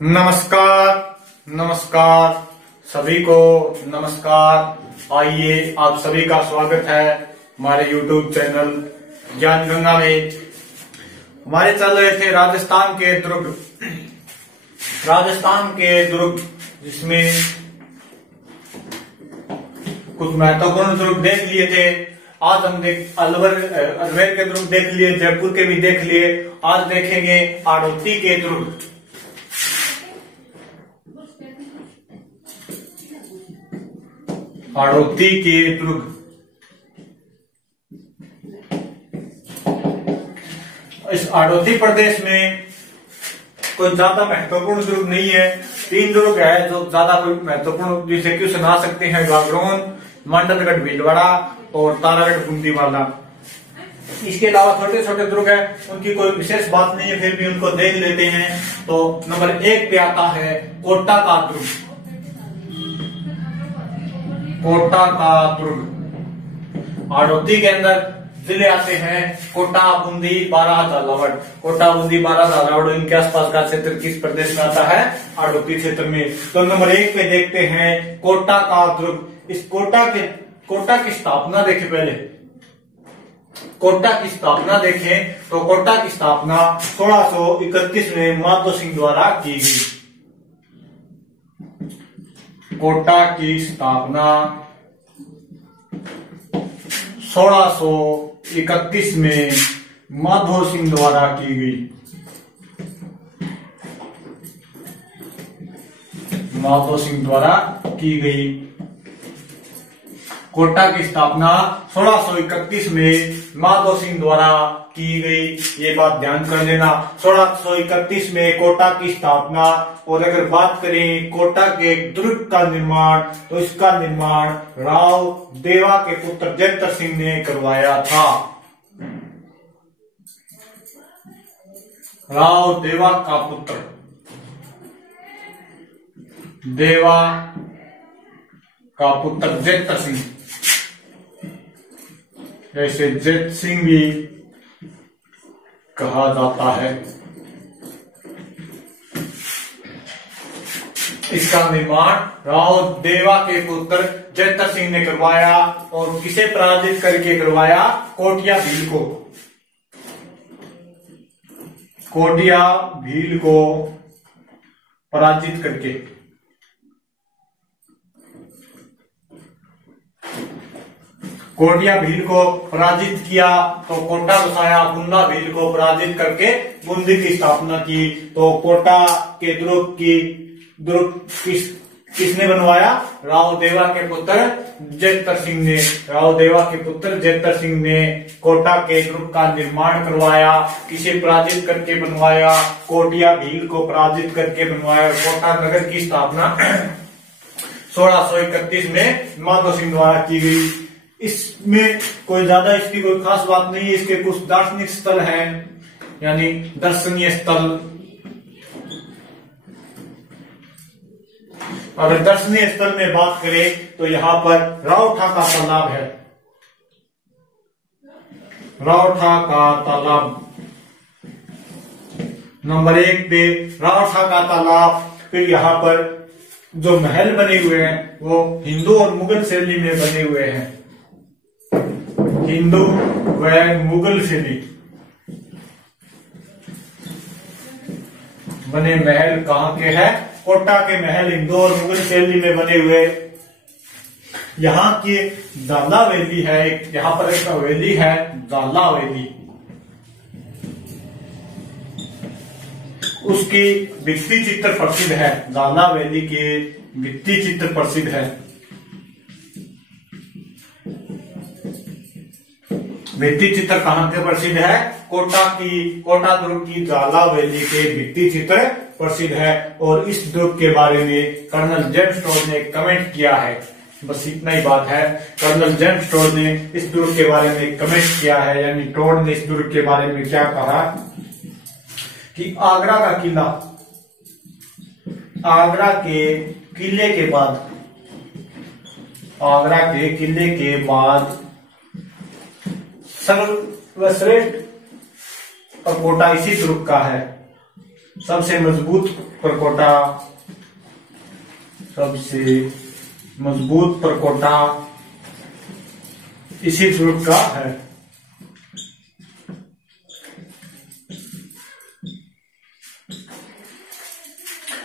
नमस्कार नमस्कार सभी को नमस्कार। आइए आप सभी का स्वागत है हमारे YouTube चैनल ज्ञान गंगा में। हमारे चल रहे थे राजस्थान के दुर्ग जिसमें कुछ महत्वपूर्ण दुर्ग देख लिए थे। आज हम अजमेर के दुर्ग देख लिए, जयपुर के भी देख लिए। आज देखेंगे हाड़ौती के दुर्ग। हाड़ौती के दुर्ग इस हाड़ौती प्रदेश में कोई ज्यादा महत्वपूर्ण दुर्ग नहीं है। 3 दुर्ग है जो ज्यादा महत्वपूर्ण जिसे क्यों सुना सकते हैं: गागरोन, मंडलगढ़ भीलवाड़ा और तारागढ़ बूंदीवाला। इसके अलावा छोटे छोटे दुर्ग है, उनकी कोई विशेष बात नहीं है, फिर भी उनको देख लेते हैं। तो नंबर 1 पे आता है कोटा का दुर्ग। कोटा का दुर्ग हाड़ौती के अंदर जिले आते हैं कोटा, बूंदी, बारां, झालावाड़। कोटा, बूंदी, बारां, झालावाड़ इनके आसपास का क्षेत्र किस प्रदेश में आता है? हाड़ौती क्षेत्र में। तो नंबर 1 पे देखते हैं कोटा का दुर्ग। इस कोटा की स्थापना देखें। पहले कोटा की स्थापना देखें तो कोटा की स्थापना 1631 में माधो सिंह द्वारा की गई। कोटा की स्थापना 1631 में माधो सिंह द्वारा की गई। माधो सिंह द्वारा की गई। कोटा की स्थापना 1631 में माधो सिंह द्वारा की गई। ये बात ध्यान कर लेना, 1631 में कोटा की स्थापना। और अगर बात करें कोटा के दुर्ग का निर्माण, तो इसका निर्माण राव देवा के पुत्र जयंत सिंह ने करवाया था। राव देवा का पुत्र जयंत सिंह, जैसे जयंत सिंह भी कहा जाता है। इसका निर्माण राव देवा के पुत्र जयंत सिंह ने करवाया। और किसे पराजित करके करवाया? कोटिया भील को। कोटिया भील को पराजित करके। कोटिया भील को पराजित किया तो कोटा बसाया। बुंदा भील को पराजित करके बूंदी की स्थापना की। तो कोटा के दुर्ग किसने बनवाया? राव देवा के पुत्र जयंत सिंह ने। राव देवा के पुत्र जयंत सिंह ने कोटा के दुर्ग का निर्माण करवाया। किसे पराजित करके बनवाया? कोटिया भील को पराजित करके बनवाया। कोटा नगर की स्थापना 1631 में माधो सिंह द्वारा की गई। इसमें कोई ज्यादा इसकी कोई खास बात नहीं है। इसके कुछ दार्शनिक स्थल हैं, यानी दर्शनीय स्थल। अगर दर्शनीय स्थल में बात करें तो यहाँ पर रावठा का तालाब है। रावठा का तालाब नंबर 1 पे, रावठा का तालाब। फिर यहाँ पर जो महल बने हुए हैं वो हिंदू और मुगल शैली में बने हुए हैं। हिंदू व मुगल शैली बने महल कहाँ के हैं? कोटा के महल हिंदू और मुगल शैली में बने हुए। यहाँ की जाला वैली है, यहाँ पर एक हवेली है जाला वैली। उसकी भित्ति चित्र प्रसिद्ध है। जाला वैली के भित्ति चित्र प्रसिद्ध है। भित्ति चित्र कहाँ के प्रसिद्ध है? कोटा दुर्ग की जाला वैली के भित्ति चित्र प्रसिद्ध है। और इस दुर्ग के बारे में कर्नल जेम्स टोड ने कमेंट किया है। बस इतना ही बात है। कर्नल जेम्स टोड ने इस दुर्ग के बारे में कमेंट किया है, यानी टोड ने इस दुर्ग के बारे में क्या कहा कि आगरा के किले के बाद सर्वश्रेष्ठ और कोटा इसी दुर्ग का है। सबसे मजबूत परकोटा, सबसे मजबूत परकोटा इसी दुर्ग का है।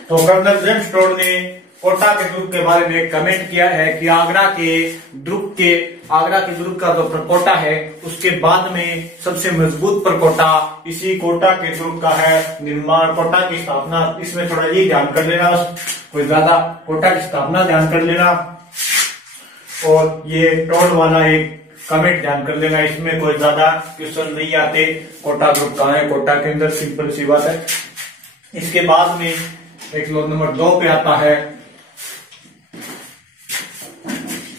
तो कर्नल जेम्स टोड ने कोटा के दुर्ग के बारे में कमेंट किया है कि आगरा के दुर्ग का जो परकोटा है उसके बाद में सबसे मजबूत परकोटा इसी कोटा के दुर्ग का है। निर्माण कोटा की स्थापना, इसमें थोड़ा ये ध्यान कर लेना, कोई ज्यादा कोटा की स्थापना ध्यान कर लेना, और ये टोड वाला एक कमेंट ध्यान कर लेना, इसमें कोई ज्यादा क्वेश्चन नहीं आते। कोटा दुर्ग कहाँ है, कोटा के अंदर, सिंपल सी बात है। इसके बाद में एक नंबर 2 पे आता है,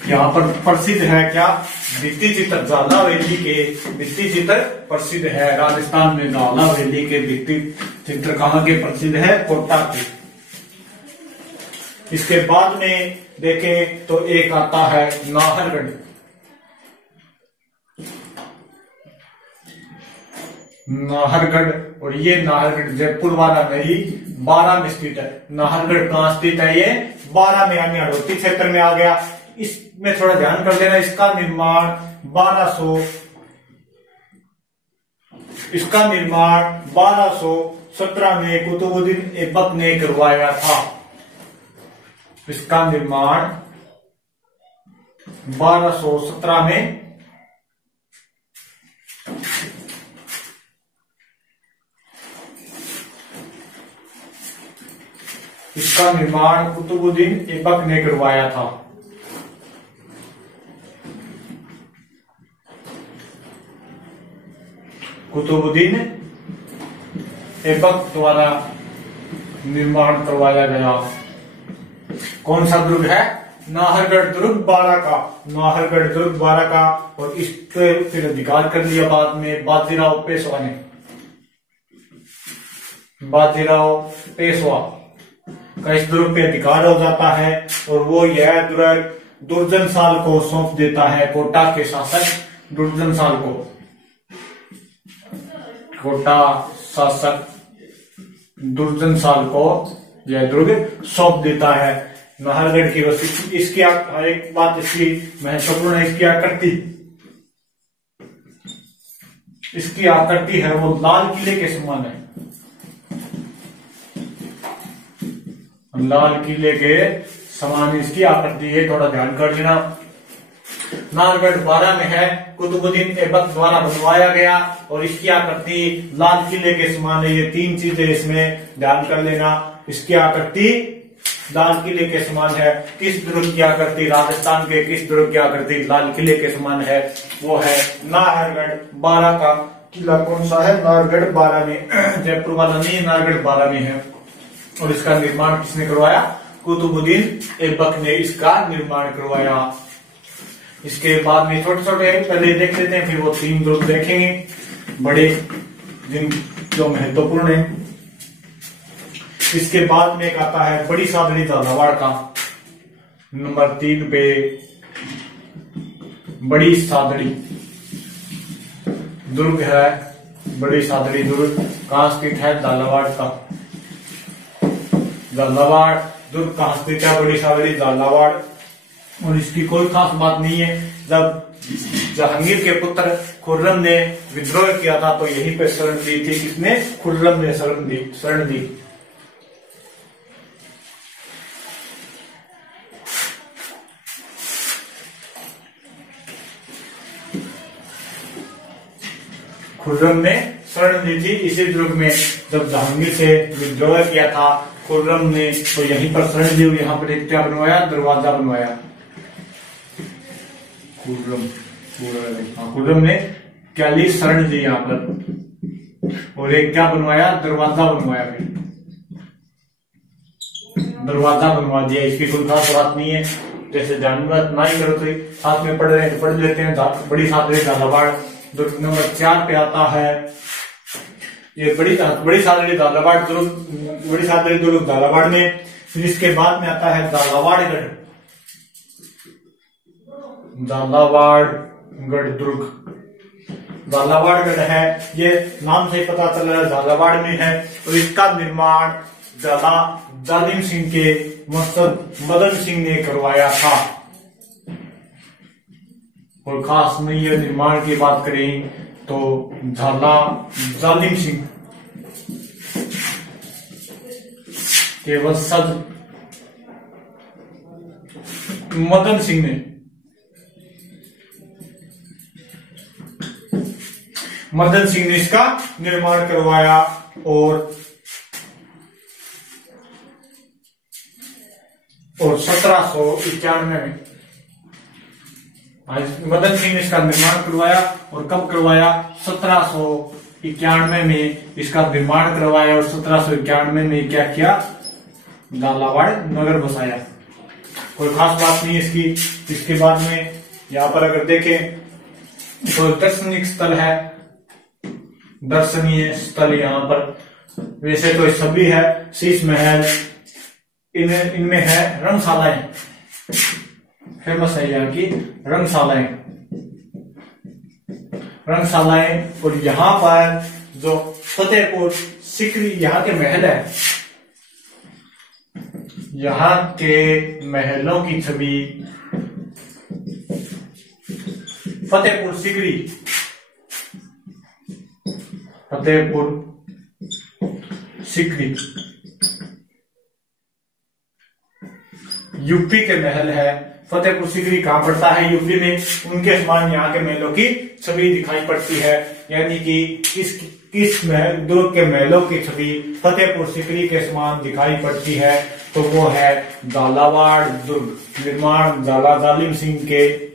यहाँ पर प्रसिद्ध है क्या, भित्ति चित्र झाला वैली के, भित्ति चित्र प्रसिद्ध है राजस्थान में, झाला वैली के भित्ति चित्र कहाँ के प्रसिद्ध है, कोटा के। इसके बाद में देखें तो एक आता है नाहरगढ़, नाहरगढ़, और ये नाहरगढ़ जयपुर वाला नहीं, 12 में स्थित है। नाहरगढ़ कहाँ स्थित है, ये 12 में, यानी हड़ौती क्षेत्र में आ गया। इसमें थोड़ा ध्यान कर देना, इसका निर्माण 1217 में कुतुबुद्दीन ऐबक ने करवाया था। इसका निर्माण 1217 में इसका निर्माण कुतुबुद्दीन ऐबक ने करवाया था। कुतुबुद्दीन ऐबक द्वारा निर्माण करवाया गया। कौन सा दुर्ग है, नाहरगढ़ दुर्ग 12 का, नाहरगढ़ दुर्ग 12 का। और इस पर फिर अधिकार कर लिया बाद में बाजीराव पेशवा ने, बाजीराव पेशवा का इस दुर्ग पे अधिकार हो जाता है, और वो यह दुर्ग दुर्जनशाल को सौंप देता है। कोटा के शासक दुर्जनशाल को, कोटा शासक दुर्जनशाल को यह दुर्ग सौंप देता है। नाहरगढ़ की वस्तु, इसकी हर एक बात इसकी महत्वपूर्ण है, इसकी आकृति, इसकी आकृति है वो लाल किले के समान है, लाल किले के समान इसकी आकृति है, थोड़ा ध्यान कर लेना। नाहरगढ़ 12 में है, कुतुबुद्दीन ऐबक द्वारा बनवाया गया, और इसकी आकृति लाल किले के समान है। ये 3 चीजें इसमें ध्यान कर लेना, इसकी आकृति लाल किले के समान है। किस दुर्ग की आकृति, राजस्थान के किस दुर्ग की आकृति लाल किले के समान है, वो है नाहरगढ़ 12 का किला। कौन सा है, नाहरगढ़ 12 में, जयपुर वाला नहीं, नाहरगढ़ 12 में है। और इसका निर्माण किसने करवाया, कुतुबुद्दीन ऐबक ने इसका निर्माण करवाया। इसके बाद में छोटे छोटे पहले देख लेते हैं, फिर वो 3 दुर्ग देखेंगे बड़े, जिन जो महत्वपूर्ण है। इसके बाद में एक आता है बड़ी सादड़ी झालावाड़ का, नंबर 3 पे बड़ी सादड़ी दुर्ग है। बड़ी सादड़ी दुर्ग कहाँ स्थित है, झालावाड़ का, झालावाड़ दुर्ग कहाँ स्थित है, बड़ी सादड़ी झालावाड़। और इसकी कोई खास बात नहीं है, जब जहांगीर के पुत्र खुर्रम ने विद्रोह किया था तो यहीं पे शरण दी थी, किसने, खुर्रम ने शरण दी। खुर्रम ने शरण ली थी इसी दुर्ग में, जब जहांगीर से विद्रोह किया था खुर्रम ने, तो यहीं पर शरण ली। यहाँ पर एक क्या बनवाया, दरवाजा बनवाया। खुर्रम ने क्या ली, शरण ली यहाँ पर, और एक क्या बनवाया, दरवाजा बनवाया। फिर दरवाजा बनवा दिया, इसकी कोई खास बात नहीं है, जैसे जानवर ना ही करो तो साथ में पढ़ लेते हैं। बड़ी सादड़ी झालावाड़ दुर्ग नंबर 4 पे आता है। ये बड़ी सादड़ी झालावाड़ दुर्ग, बड़ी सादड़ी दुर्ग झालावाड़ में। फिर इसके बाद में आता है झालावाड़गढ़, झालावाड़गढ़ दुर्ग, झालावाड़गढ़ है, ये नाम से पता चल रहा है झालावाड़ में है। और इसका निर्माण जालिम सिंह के मकसद मदन सिंह ने करवाया था। और खास नहीं है, निर्माण की बात करें तो जालिम सिंह के वंशज मदन सिंह ने इसका निर्माण करवाया। और 1791 में मदन सिंह ने इसका निर्माण करवाया। और कब करवाया? 1791 में इसका निर्माण करवाया। और 1791 में क्या किया? झालावाड़ नगर बसाया। कोई खास बात नहीं इसकी। इसके बाद में यहाँ पर अगर देखें तो दर्शनिक स्थल है, दर्शनीय स्थल यहाँ पर वैसे तो सभी है। शीश महल, इनमें है रंगशालाएं, फेमस है यहाँ की रंगशालाएं। और यहाँ पर जो फतेहपुर सीकरी यहाँ के महल है, यहाँ के महलों की छवि फतेहपुर सीकरी यूपी के महल है। फतेहपुर सीकरी कहां पड़ता है? यूपी में। उनके समान यहाँ के महलों की छवि दिखाई पड़ती है। यानी कि किस दुर्ग के महलों की छवि फतेहपुर सीकरी के समान दिखाई पड़ती है, तो वो है झालावाड़ दुर्ग। निर्माण जालिम सिंह के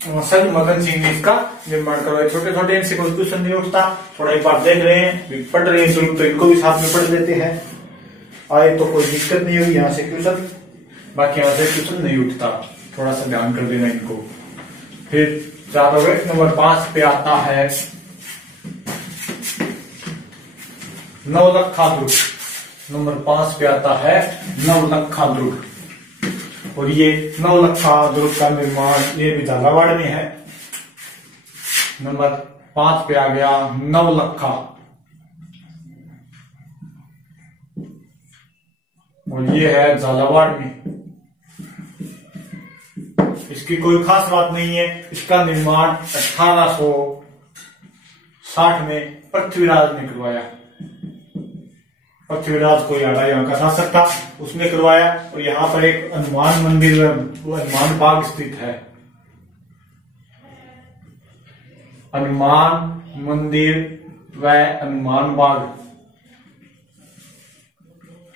वंशज मदन सिंह ने इसका निर्माण करवाया। छोटे छोटे इनसे कोई क्वेश्चन नहीं उठता, थोड़ा एक बार देख रहे हैं, पढ़ रहे हैं शुरू, तो इनको भी साथ में पढ़ लेते हैं। आए तो कोई दिक्कत नहीं होगी यहाँ से क्वेश्चन, बाकी यहाँ से क्वेश्चन नहीं उठता, थोड़ा सा ध्यान कर देना इनको। फिर 4 नंबर 5 पे आता है नवलखा दुर्ग। नंबर 5 पे आता है नवलखा दुर्ग। और ये नवलखा दुर्ग का निर्माण ये भी झालावाड़ में है। नंबर 5 पे आ गया नवलखा। और ये है झालावाड़ में। इसकी कोई खास बात नहीं है। इसका निर्माण 1860 में पृथ्वीराज ने करवाया। पृथ्वीराज को याद है, यहाँ का शासक था, उसने करवाया। और यहाँ पर एक हनुमान मंदिर व हनुमान बाग स्थित है। हनुमान मंदिर व हनुमान बाग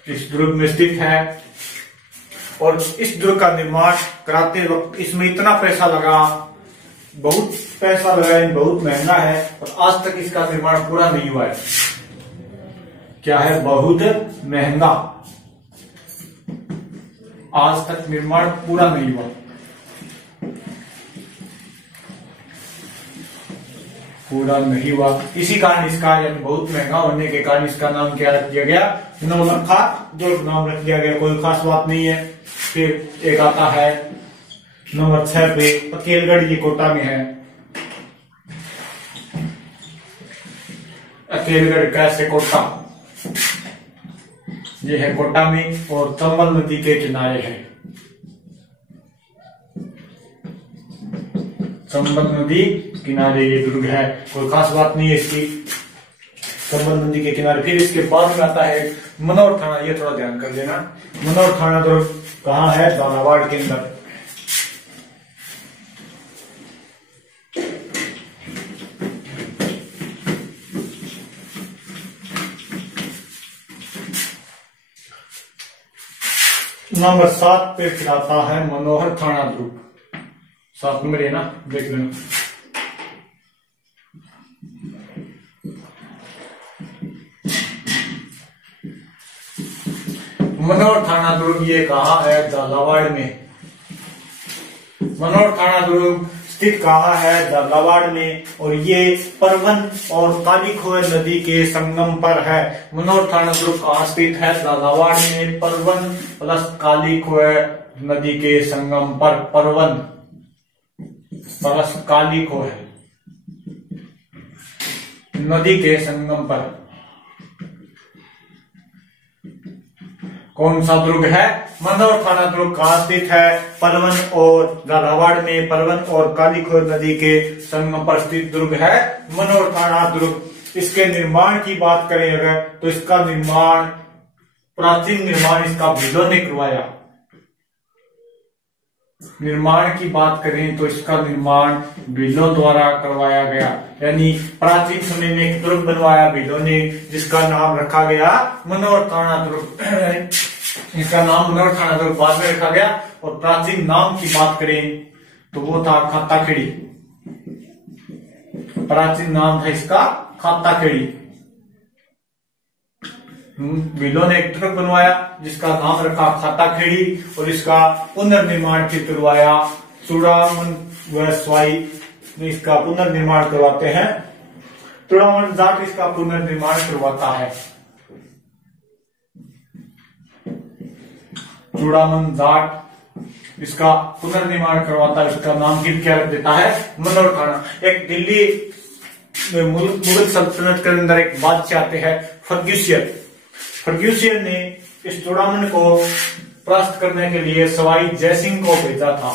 इस दुर्ग में स्थित है। और इस दुर्ग का निर्माण कराते वक्त इसमें इतना पैसा लगा, बहुत पैसा लगा, बहुत महंगा है। और आज तक इसका निर्माण पूरा नहीं हुआ है। क्या है? बहुत महंगा, आज तक निर्माण पूरा नहीं हुआ। इसी कारण इसका बहुत महंगा होने के कारण इसका नाम क्या रख दिया गया? नवलखा दुर्ग नाम रख दिया गया। कोई खास बात नहीं है। फिर एक आता है नंबर 6 पे अकेलगढ़, ये कोटा में है। अकेलगढ़ कैसे? कोटा, ये है कोटा में और चंबल नदी के किनारे है। चंबल नदी किनारे ये दुर्ग है। कोई खास बात नहीं है इसकी, चंबल नदी के किनारे। फिर इसके बाद में आता है मनोर थाना, ये थोड़ा ध्यान कर लेना। मनोर थाना दुर्ग कहाँ है? झालावाड़ के अंदर। नंबर 7 पे फिर आता है मनोहर थाना दुर्ग। 7 नंबर है ना, देख लेना। मनोहर थाना दुर्ग ये कहाँ है? झालावाड़ में। मनोहर थाना दुर्ग स्थित कहाँ है? झालावाड़ में। और ये परवन और कालीखोह नदी के संगम पर है। मनोहर थाना दुर्ग कहाँ स्थित है? झालावाड़ में। परवन प्लस कालीखोह नदी के संगम पर। परवन प्लस कालीखोह नदी के संगम पर। कौन सा दुर्ग है? मनोहर थाना दुर्ग कहाँ स्थित है? परवन और झालावाड़ में, परवन और कालीखोर नदी के संगम पर स्थित दुर्ग है मनोहर थाना दुर्ग। इसके निर्माण की बात करें अगर, तो इसका निर्माण, प्राचीन निर्माण इसका भीलों ने करवाया। निर्माण की बात करें तो इसका निर्माण भीलों द्वारा करवाया गया, यानी प्राचीन समय में एक दुर्ग बनवाया भीलों ने, जिसका नाम रखा गया मनोहर थाना दुर्ग। इसका नाम मनोहर थाना दुर्ग बाद में रखा गया। और प्राचीन नाम की बात करें तो वो था खाताखेड़ी। प्राचीन नाम था इसका खाताखेड़ी। भीलों ने एक दुर्ग बनवाया जिसका नाम रखा खाताखेड़ी, और इसका पुनर्निर्माण फिर करवाया चूड़ामन व स्वाई ने इसका पुनर्निर्माण करवाते हैं। चूड़ामन जाट इसका पुनर्निर्माण करवाता है। चूड़ामन जाट इसका पुनर्निर्माण करवाता है। इसका नाम फिर क्या रख देता है? मनोहर थाना। एक दिल्ली में मुगल सल्तनत के अंदर एक बादशाह आते हैं फर्ग्यूसियन। फर्ग्यूसियन ने इस चूड़ामन को परास्त करने के लिए सवाई जयसिंह को भेजा था।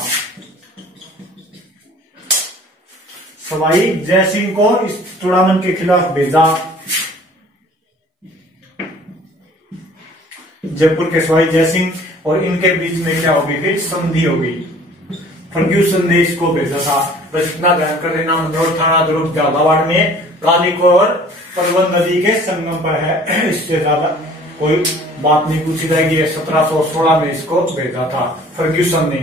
सवाई जयसिंह को इस चूड़ामन के खिलाफ भेजा। जयपुर के सवाई जयसिंह और इनके बीच में क्या हो गई थी? संधि हो गई। फर्ग्यूसन ने इसको भेजा था। बस इतना ध्यान कर लेना, मनोहर थाना दुर्ग झालावाड़ में कालीखोर परवन नदी के संगम पर है। इससे ज्यादा कोई बात नहीं पूछी जाएगी। 1716 में इसको भेजा था फर्ग्यूसन ने।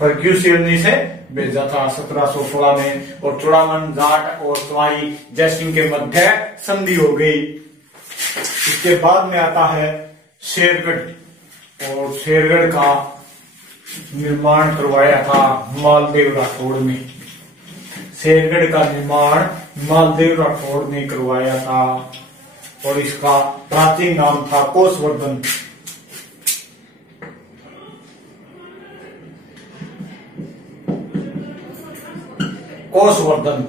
फर्ग्यूसियन ने इसे भेजा था 1716 में। और चूड़ामन जाट और सवाई जयसिंह के मध्य संधि हो गई। इसके बाद में आता है शेरगढ़, और शेरगढ़ का निर्माण करवाया था मालदेव राठौड़ ने। शेरगढ़ का निर्माण मालदेव राठौड़ ने करवाया था, और इसका प्राचीन नाम था कोसवर्धन। कोसवर्धन।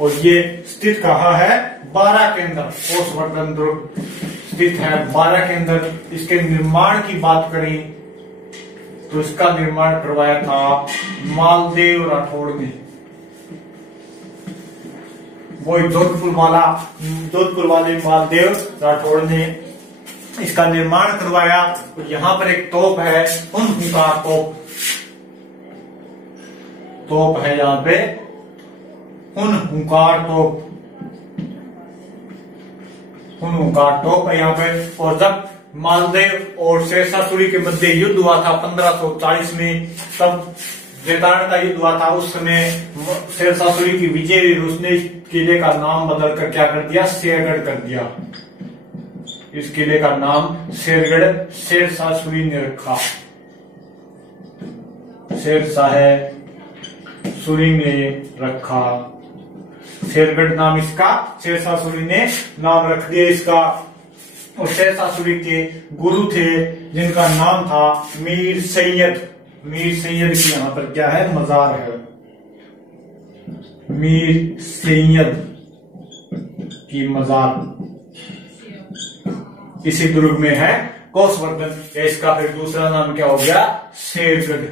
और ये स्थित कहाँ है? बारा के अंदर। कोसवर्धन दुर्ग स्थित है बारा के अंदर। इसके निर्माण की बात करें तो इसका निर्माण करवाया था मालदेव राठौड़ ने। वो जोधपुर वाले मालदेव राठौड़ ने इसका निर्माण करवाया। और यहाँ पर एक तोप है, हुनहुकार तोप है यहाँ पे, हुनहुकार तोप है यहाँ पे। और जब मालदेव और शेरशाह सूरी के मध्य युद्ध हुआ था 1540 में, तब जेतारण का युद्ध हुआ था। उस समय शेरशाह सूरी की विजय हुई। उसने किले का नाम बदलकर क्या कर दिया? शेरगढ़ कर दिया। इस किले का नाम शेरगढ़ शेरशाह सूरी ने रखा। शेरशाह सूरी ने रखा शेरगढ़ नाम इसका। शेरशाह सूरी ने नाम रख दिया इसका। और शेरशाह सूरी के गुरु थे जिनका नाम था मीर सैयद। मीर सैयद की यहाँ पर क्या है? मजार है। मीर सैयद की मजार इसी दुर्ग में है। कोसवर्धन। इसका फिर दूसरा नाम क्या हो गया? शेरगढ़।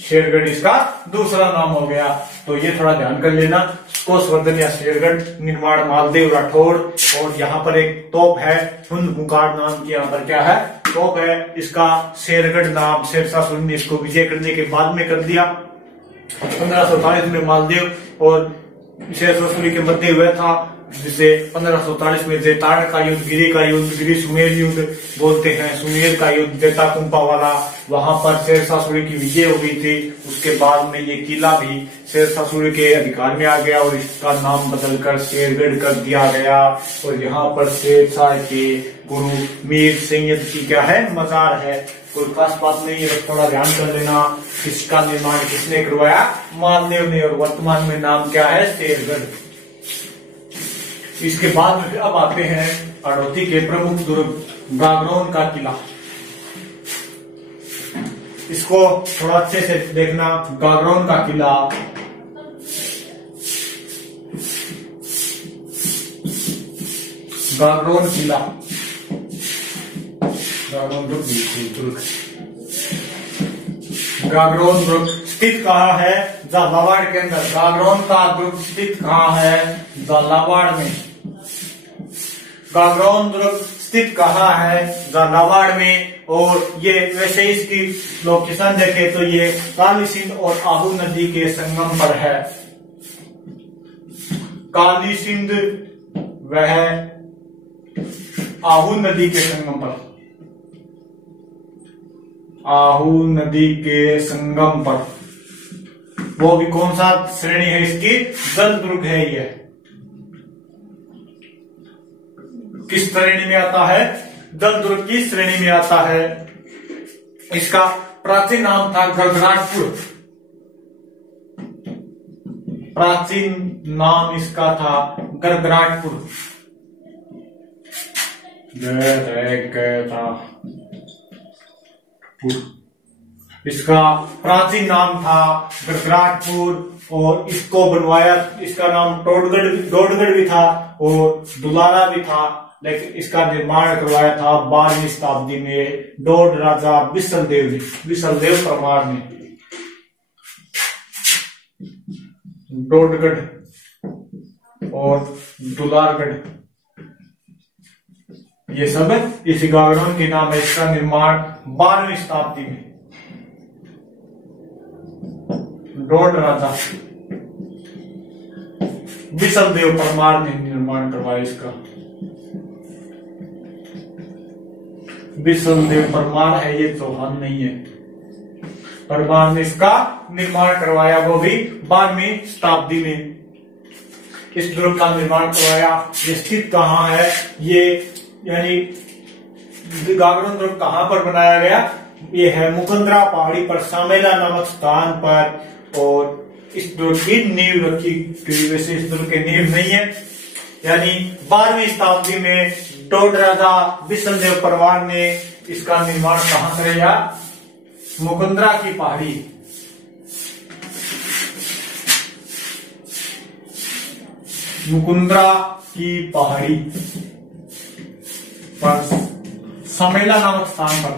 शेरगढ़ इसका दूसरा नाम हो गया। तो ये थोड़ा ध्यान कर लेना। कोसवर्धन या शेरगढ़, निर्माण मालदेव राठौड़। और यहाँ पर एक तोप है, हुनहुकार नाम की यहाँ पर क्या है? तोप है। इसका शेरगढ़ नाम शेरशाह सूरी ने इसको विजय करने के बाद में कर दिया। 1540 में मालदेव और शेरशाह सूरी के मध्य हुआ था, जिसे 1540 में जेताड़ का युद्ध, गिरी का युद्ध, गिरी सुमेर युद्ध बोलते हैं। सुमेर का युद्ध जेता कुंपा वाला, वहां पर शेरशाह सूरी की विजय हो गई थी। उसके बाद में ये किला भी शेरशाह सूरी के अधिकार में आ गया और इसका नाम बदलकर शेरगढ़ कर दिया गया। और यहाँ पर शेरशाह के गुरु मीर सैयद की क्या है? मजार है। कोई खास बात नहीं है, थोड़ा ध्यान कर लेना। इसका निर्माण किसने करवाया? मालदेव ने। और वर्तमान में नाम क्या है? शेरगढ़। इसके बाद में अब आते हैं हड़ौती के प्रमुख दुर्ग गागरोन का किला। इसको थोड़ा अच्छे से देखना। गागरोन का किला, गागरोन किला, गागरोन दुर्ग, गागरोन दुर्ग स्थित कहाँ है? झालावाड़ के अंदर। गागरोन का दुर्ग स्थित कहाँ है? झालावाड़ में। गागरोन दुर्ग स्थित कहाँ है? झालावाड़ में। और ये वैसे इसकी लोकेशन देखे तो ये काली सिंध और आहू नदी के संगम पर है। काली सिंध वह आहू नदी के संगम पर, आहू नदी के संगम पर। वो भी कौन सा श्रेणी है इसकी? जल दुर्ग है ये। किस श्रेणी में आता है? जल दुर्ग की श्रेणी में आता है। इसका प्राचीन नाम था गड़गड़ाटपुर। प्राचीन नाम इसका था गड़गड़ाटपुर। इसका प्राचीन नाम था गड़गड़ाटपुर और इसको बनवाया, इसका नाम डोडगढ़ भी था और दुलारा भी था, लेकिन इसका निर्माण करवाया था 12वीं शताब्दी में डोड राजा विसलदेव परमार ने। डोडगढ़ और दुलारगढ़ ये सब इस गागरोन के नाम है। इसका निर्माण 12वीं शताब्दी में डोड राजा विसलदेव परमार ने निर्माण करवाया इसका। विसलदेव परमार है ये, चौहान नहीं है। परमार ने इसका निर्माण करवाया, वो भी 12वीं शताब्दी में इस दुर्ग का निर्माण करवाया। ये स्थित कहाँ है? ये यानी गागरोन दुर्ग कहाँ पर बनाया गया? ये है मुकुंदरा पहाड़ी पर सामेला नामक स्थान पर। और इस दुर्ग की नींव रखी गई। वैसे इस दुर्ग की नींव नहीं है, यानी 12वीं शताब्दी में डोड राजा विसलदेव परमार ने इसका निर्माण कहाँ कराया? मुकुंदरा की पहाड़ी, मुकुंदरा की पहाड़ी पर सामेला नामक स्थान पर,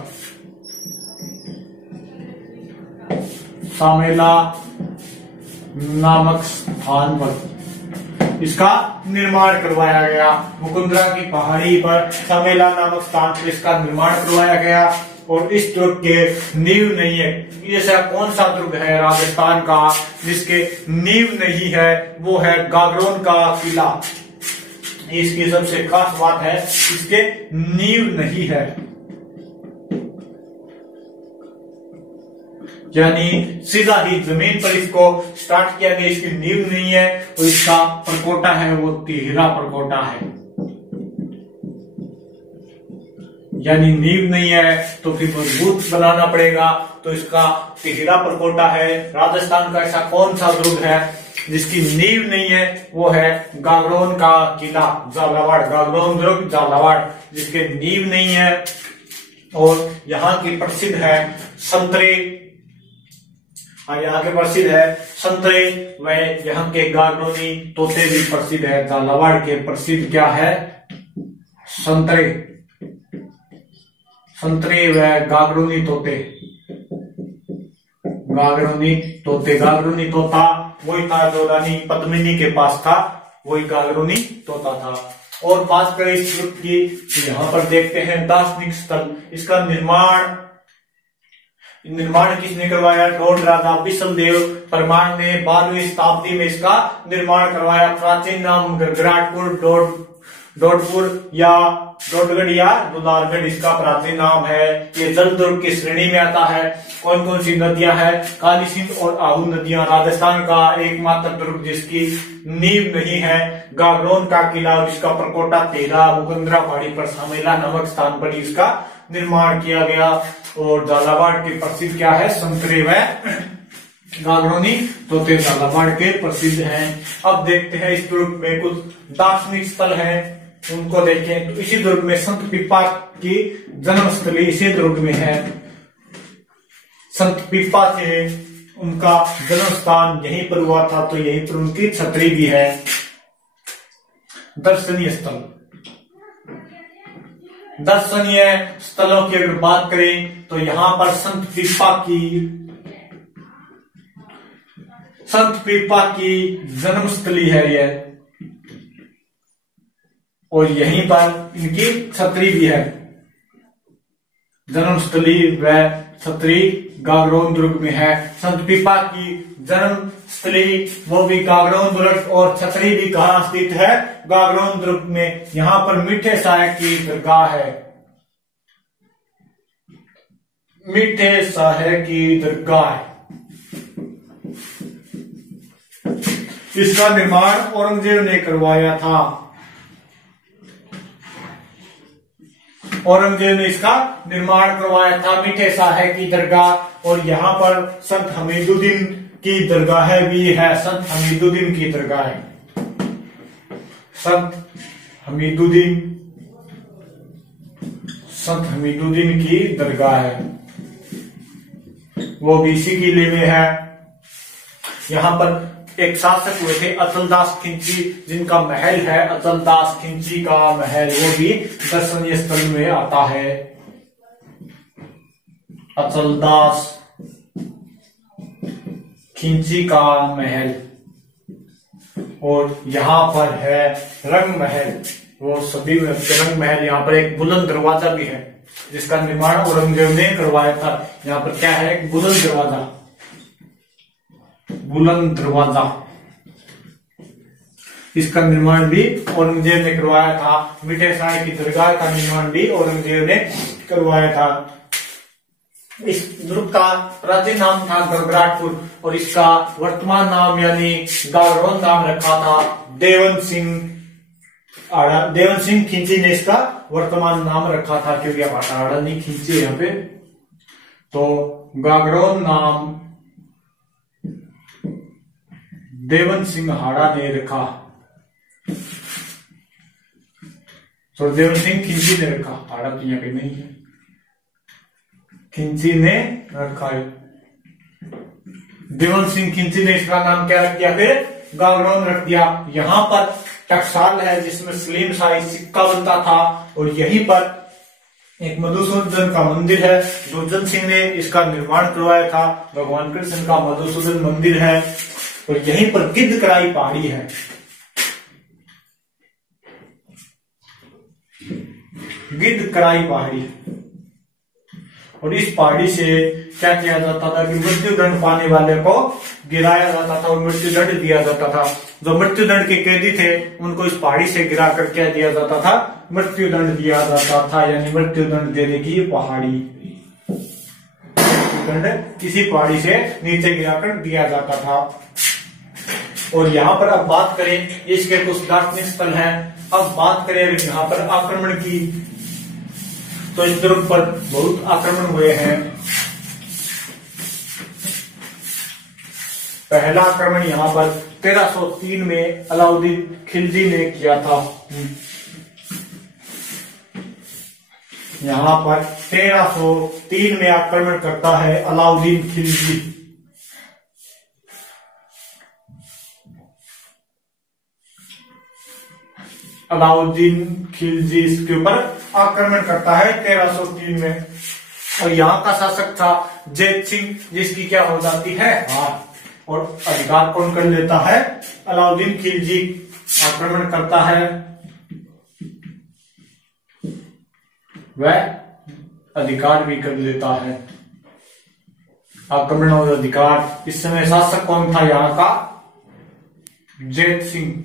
सामेला नामक स्थान पर इसका निर्माण करवाया गया। मुकुंदरा की पहाड़ी पर सामेला नामक स्थान पर इसका निर्माण करवाया गया। और इस दुर्ग के नींव नहीं है। ऐसा कौन सा दुर्ग है राजस्थान का जिसके नींव नहीं है? वो है गागरोन का किला। इसकी सबसे खास बात है इसके नींव नहीं है, यानी सीधा ही जमीन पर इसको स्टार्ट किया गया। इसकी नींव नहीं है और इसका परकोटा है वो तिहरा परकोटा है। यानी नींव नहीं है तो फिर मजबूत बनाना पड़ेगा, तो इसका तिहरा परकोटा है। राजस्थान का ऐसा कौन सा दुर्ग है जिसकी नींव नहीं है? वो है गागरोन का किला झालावाड़। गागरोन दुर्ग झालावाड़ जिसके नींव नहीं है। और यहाँ की प्रसिद्ध है संतरे, यहाँ के प्रसिद्ध है संतरे। वह यहाँ के गागरोनी तोते भी प्रसिद्ध है। झालावाड़ के प्रसिद्ध क्या है? संतरे, संतरे व गागरोनी तोते। गागरोनी तोते, गागरोनी तोता वही था जो रानी पद्मिनी के पास था, वही गागरोनी तोता था। और बात करें इस दुर्ग की तो यहाँ पर देखते हैं दार्शनिक स्थल। इसका निर्माण किसने करवाया? डोड राजा विसलदेव परमार ने 12वीं शताब्दी में इसका निर्माण करवाया। प्राचीन नाम गड़गड़ाटपुर, डोडपुर या डोडगढ़ या दुलारगढ़ इसका प्राचीन नाम है। ये जल दुर्ग की श्रेणी में आता है। कौन कौन सी नदियां हैं? काली सिंध और आहू नदियां। राजस्थान का एकमात्र दुर्ग जिसकी नींव नहीं है। गागरोन का किला जिसका परकोटा तिहरा मुकुंदरा पहाड़ी पर सामेला नामक स्थान पर इसका निर्माण किया गया। और झालावाड़ के प्रसिद्ध क्या है? संतरे व गागरोनी तोते झालावाड़ के प्रसिद्ध हैं। अब देखते हैं इस दुर्ग में कुछ दार्शनिक स्थल हैं, उनको देखें। तो इसी दुर्ग में संत पीपा की जन्मस्थली इसी दुर्ग में है। संत पीपा थे, उनका जन्म स्थान यहीं पर हुआ था, तो यहीं पर उनकी छतरी भी है। दर्शनीय स्थल, दर्शनीय स्थलों की अगर बात करें तो यहां पर संत पीपा की जन्मस्थली है यह, और यहीं पर इनकी छतरी भी है। जन्मस्थली व छतरी गागरोन दुर्ग में है। संत पीपा की जन्मस्थली वो भी गागरोन दुर्ग, और छतरी भी कहां स्थित है? गागरोन दुर्ग में। यहां पर मीठे साहे की दरगाह है, मीठे साहे की दरगाह है। इसका निर्माण औरंगजेब ने करवाया था, औरंगजेब ने इसका निर्माण करवाया था, मीठे साहे की दरगाह। और यहाँ पर संत हमीदुद्दीन की दरगाह भी है, संत हमीदुद्दीन की दरगाह है, संत हमीदुद्दीन की दरगाह है, वो भी इसी किले में है। यहाँ पर एक शासक हुए थे अचलदास खिंची, जिनका महल है अचलदास खिंची का महल, वो भी दर्शनीय स्थल में आता है। अचलदास खिंची का महल। और यहाँ पर है रंग महल, वो सभी रंग महल। यहाँ पर एक बुलंद दरवाजा भी है, जिसका निर्माण औरंगजेब ने करवाया था। यहाँ पर क्या है? एक बुलंद दरवाजा, बुलंद दरवाजा। इसका निर्माण भी औरंगजेब ने करवाया था। मीठे साहे की दरगाह का निर्माण भी औरंगजेब ने करवाया था। इस दुर्ग का प्राचीन नाम था गगराटपुर, और इसका वर्तमान नाम यानी गागरोन नाम रखा था देवन सिंह खिंची ने इसका वर्तमान नाम रखा था, क्योंकि अब आड़ा नहीं खिंची यहाँ पे, तो गागरोन नाम देवन सिंह हाड़ा ने रखा, तो देवन सिंह खिंची ने रखा, हाड़ा तो यहाँ पे नहीं है, खिंची ने रखा है। देवन सिंह खिंची ने इसका नाम क्या रख दिया? फिर गागरोन रख दिया। यहाँ पर टकसाल है, जिसमें सलीम शाही सिक्का बनता था, और यहीं पर एक मधुसूदन का मंदिर है, दुर्जन सिंह ने इसका निर्माण करवाया था। भगवान कृष्ण का मधुसूदन मंदिर है, और यहीं पर गिद्धकराई पहाड़ी है, गिद्धकराई पहाड़ी। और इस पहाड़ी से क्या किया जाता था कि मृत्यु दंड पाने वाले को गिराया जाता था और मृत्यु दंड दिया जाता था। जो मृत्यु दंड के कैदी थे उनको इस पहाड़ी से गिरा कर क्या दिया जाता था? मृत्यु दंड दिया जाता था, यानी मृत्यु दंड देने की पहाड़ी, दंड किसी पहाड़ी से नीचे गिराकर दिया जाता था। और यहाँ पर अब बात करें, इसके कुछ दार्शनिक स्थल हैं। अब बात करें यहाँ पर आक्रमण की, तो इस दुर्ग पर बहुत आक्रमण हुए हैं। पहला आक्रमण यहाँ पर 1303 में अलाउद्दीन खिलजी ने किया था। यहाँ पर 1303 में आक्रमण करता है अलाउद्दीन खिलजी। अलाउद्दीन खिलजी इसके ऊपर आक्रमण करता है 1303 में। और यहाँ का शासक था जैत सिंह, जिसकी क्या हो जाती है? हार। और अधिकार कौन कर लेता है? अलाउद्दीन खिलजी आक्रमण करता है, वह अधिकार भी कर लेता है। आक्रमण और अधिकार। इस समय शासक कौन था यहाँ का? जैत सिंह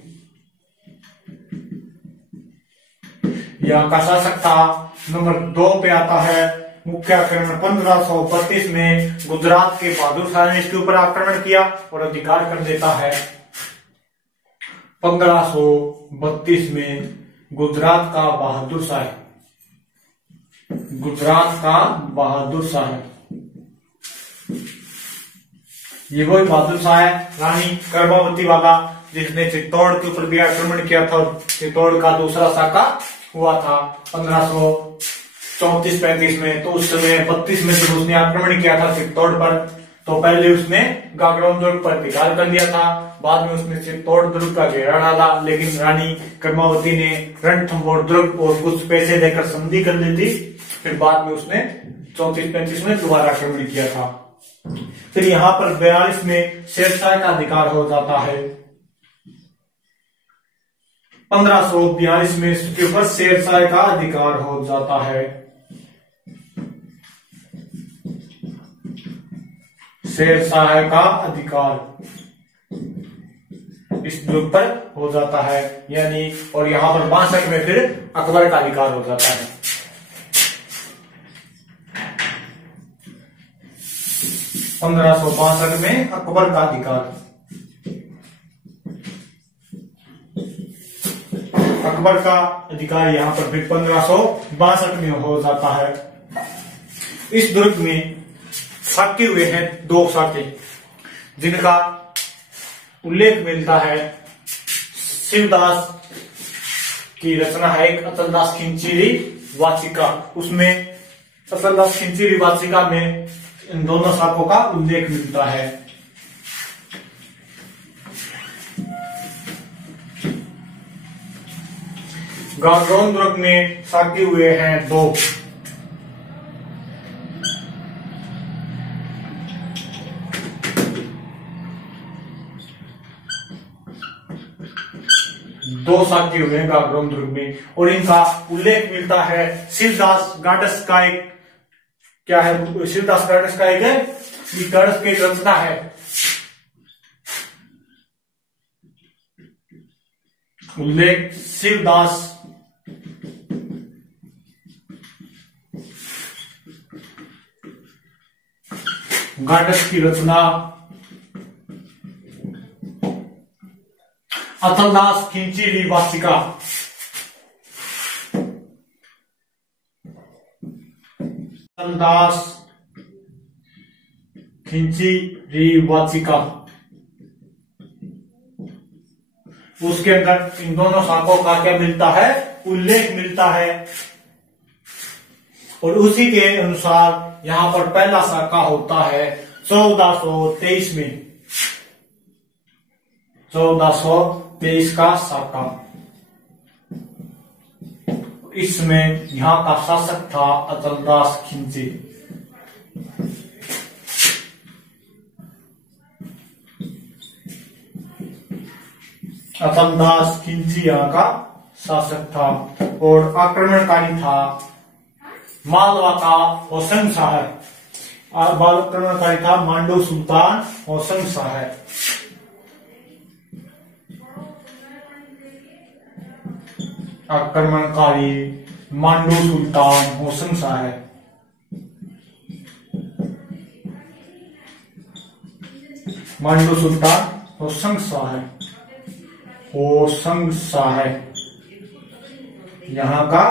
यहाँ का शासक था। नंबर 2 पे आता है मुख्य आक्रमण 1532 में गुजरात के बहादुर शाह ने इसके ऊपर आक्रमण किया और अधिकार कर देता है। 1532 में गुजरात का बहादुर शाह, गुजरात का बहादुर शाह, ये वही बहादुर शाह है रानी कर्मावती वाला, जिसने चित्तौड़ के ऊपर भी आक्रमण किया था। चित्तौड़ का दूसरा शाखा हुआ था 1532 34-35 में, तो उस समय 32 में जब उसने आक्रमण किया था चित्तौड़ पर, तो पहले उसने गागरोन दुर्ग पर अधिकार कर लिया था, बाद में उसने चित्तौड़ दुर्ग का घेरा डाला, लेकिन रानी कर्मावती ने रणथंभौर दुर्ग और कुछ पैसे देकर संधि कर ली थी। फिर बाद में उसने 34-35 में दोबारा आक्रमण किया था। फिर यहाँ पर 42 में शेरशाह का अधिकार हो जाता है। 1542 में इसके ऊपर शेरशाह का अधिकार हो जाता है। शेरशाह का अधिकार इस दुर्ग पर हो जाता है, यानी, और यहां पर 62 में फिर अकबर का अधिकार हो जाता है। 1562 में अकबर का अधिकार, अकबर का अधिकार यहां पर फिर 1562 में हो जाता है। इस दुर्ग में साके हुए हैं 2 साके, जिनका उल्लेख मिलता है। शिवदास की रचना है एक अचलदास खिंचीरी वाचिका, उसमें अचलदास खिंचीरी वाचिका में इन दोनों साकों का उल्लेख मिलता है। गागरोन दुर्ग में साके हुए हैं 2। साके हुए हैं गागरोन दुर्ग में, और इनका उल्लेख मिलता है शिवदास गाडस का एक, क्या है, शिवदास गाडस का एक है, गाडस की रचना है। उल्लेख शिवदास गाडस की रचना अचलदास खिंचीरी वाचिका। अचलदास खिंचीरी वाचिका, उसके अंदर इन दोनों साकों का क्या मिलता है, उल्लेख मिलता है। और उसी के अनुसार यहां पर पहला साका होता है 1423 में, 1423 का साका। इसमें यहां का शासक था अचलदास खिंची। अचलदास खिंची यहाँ का शासक था, और आक्रमणकारी था मालवा का होसन शाह। आक्रमणकारी था मांडू सुल्तान होसन शाह। आक्रमणकारी मांडू सुल्तान होसन शाह है। मांडू सुल्तान होसन शाह है, होसन शाह है, यहाँ का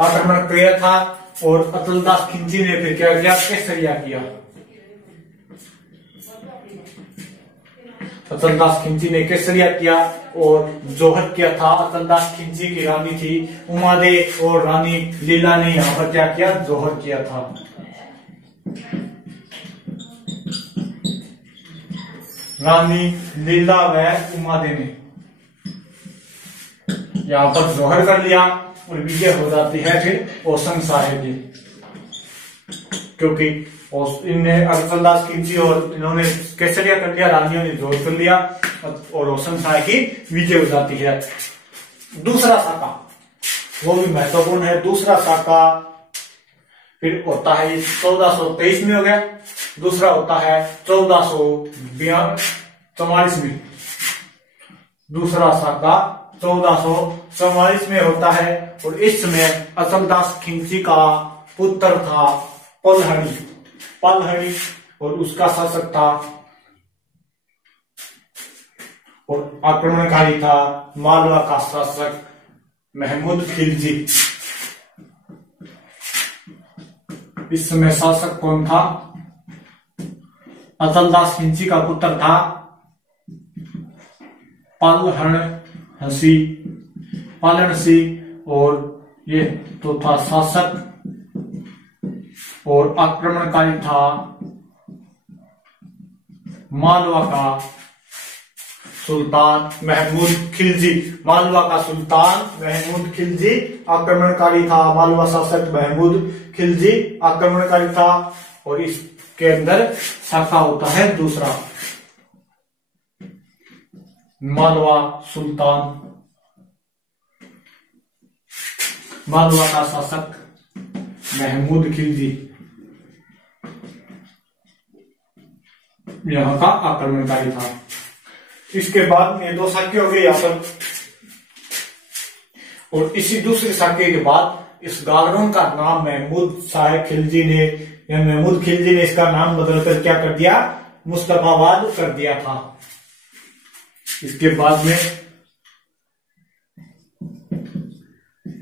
आक्रमण किया था। और अचलदास खिंची ने फिर क्या किया, केसरिया किया। अचलदास खिंची ने केसरिया किया और जोहर किया था। अचलदास खिंची की रानी थी उमादेव, और रानी लीला ने यहाँ पर क्या किया, जोहर किया था। रानी लीला व उमादेव ने यहाँ पर जोहर कर लिया और विजय हो जाती है फिर होसन शाह की, क्योंकि इनने अचलदास खिंची और इन्होंने केसरिया कर लिया, रानियों ने जोहर कर लिया और होसन शाह की विजय हो जाती है। दूसरा साका वो भी महत्वपूर्ण है। दूसरा साका फिर होता है 1423 में हो गया। दूसरा होता है 1444 में। दूसरा साका 1444 में होता है, और इस समय अचलदास खिंची का पुत्र था पलहड़ी, और उसका शासक था और आक्रमणकारी था मालवा का शासक महमूद खिलजी। इस समय शासक कौन था? अचलदास खिंची का पुत्र था पालहणसी, और ये तो था शासक और आक्रमणकारी था मालवा का सुल्तान महमूद खिलजी। मालवा का सुल्तान महमूद खिलजी आक्रमणकारी था। मालवा शासक महमूद खिलजी आक्रमणकारी था। और इसके अंदर शाखा होता है दूसरा, मालवा सुल्तान, मालवा का शासक महमूद खिलजी यहाँ का आक्रमणकारी था। इसके बाद ये दो शाखे हो गए यहाँ पर। और इसी दूसरी शाखे के बाद इस गागरोन का नाम महमूद शाह खिलजी ने, या महमूद खिलजी ने इसका नाम बदलकर क्या कर दिया, मुस्तफाबाद कर दिया था। इसके बाद में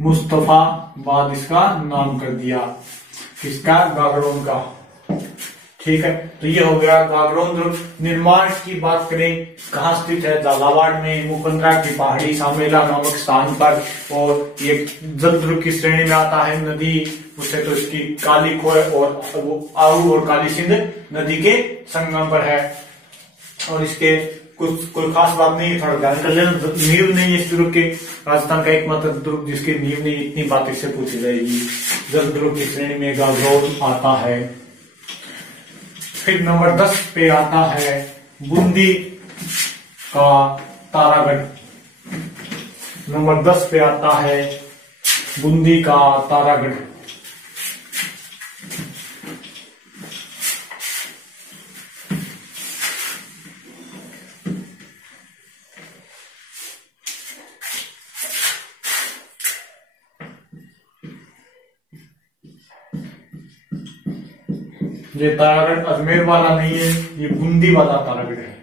मुस्तफाबाद इसका नाम कर दिया, किसका, गागरोन का। ठीक है, तो ये हो गया गागरोन दुर्ग। निर्माण की बात करें, कहाँ स्थित है, झालावाड़ में मुकंदरा की पहाड़ी सामेला नामक स्थान पर। और ये जल दुर्ग की श्रेणी में आता है। नदी उससे तो इसकी काली खोह और आहू और काली सिंध नदी के संगम पर है। और इसके कोई खास बात नहीं है, थोड़ा ध्यान कर लेना, नींव नहीं है इस दुर्ग के। राजस्थान का एकमात्र दुर्ग जिसकी नींव नहीं, इतनी बात इससे पूछी जाएगी। जल दुर्ग की श्रेणी में गागरोन आता है। फिर नंबर 10 पे आता है बूंदी का तारागढ़। नंबर 10 पे आता है बूंदी का तारागढ़। ये तारागढ़ अजमेर वाला नहीं है, ये बूंदी वाला तारागढ़ है,